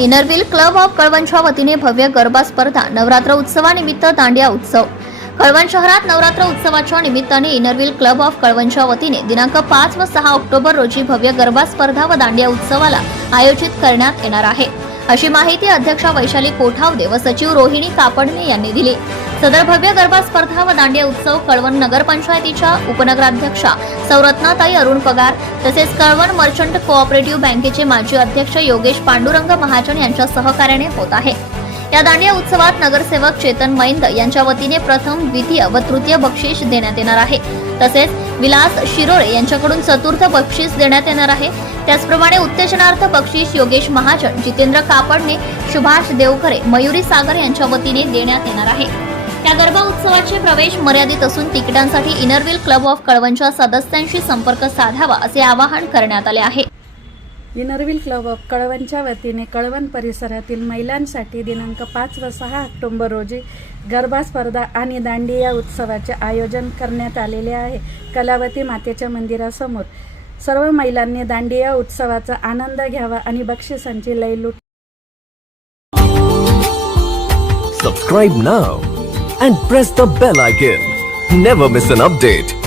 Inner Wheel club of कळवणच्या वतीने भव्य गरबा स्पर्धा नवरात्र उत्सवानिमित्त दांडिया उत्सव कळवण शहरात नवरात्र उत्सवाच्या निमित्ताने इनरव्हील क्लब ऑफ कळवणच्या वतीने दिनांक पाच व सहा ऑक्टोबर रोजी भव्य गरबा स्पर्धा व दांडिया उत्सवाला आयोजित करण्यात येणार आहे अशी माहिती अध्यक्षा वैशाली कोठावदे व सचिव रोहिणी कापडणे यांनी दिली. सदर भव्य गरबा स्पर्धा व दांडिया उत्सव कळवण नगरपंचायतीच्या उपनगराध्यक्षा सौरत्नाताई अरुण पगार तसेच कळवण मर्चंट कोऑपरेटिव्ह बँकेचे माजी अध्यक्ष योगेश पांडुरंग महाजन यांच्या सहकार्याने होत आहे. या दांडिया उत्सवात नगरसेवक चेतन मैंद यांच्या वतीने प्रथम द्वितीय व तृतीय बक्षीस देण्यात येणार आहे. तसेच विलास शिरोळे यांच्याकडून चतुर्थ बक्षीस देण्यात येणार आहे. त्याचप्रमाणे उत्तेजनार्थ बक्षीस योगेश महाजन जितेंद्र कापडणे सुभाष देवखरे मयुरी सागर यांच्या वतीने देण्यात येणार आहे. या गरबा उत्सवाचे प्रवेश मर्यादित असून तिकिटांसाठी इनरव्हील क्लब ऑफ कळवणच्या सदस्यांशी संपर्क साधावा असे आवाहन करण्यात आले आहे. इनरविल क्लब ऑफ कळवणच्या वतीने कळवण परिसरातील महिलांसाठी दिनांक पाच व सहा ऑक्टोंबर रोजी गरबा स्पर्धा आणि दांडिया उत्सवाचे आयोजन करण्यात आलेले आहे. कलावती मातेच्या मंदिरासमोर सर्व महिलांनी दांडिया उत्सवाचा आनंद घ्यावा आणि बक्षिसांची लयलूट subscribe now and press the bell icon never miss an update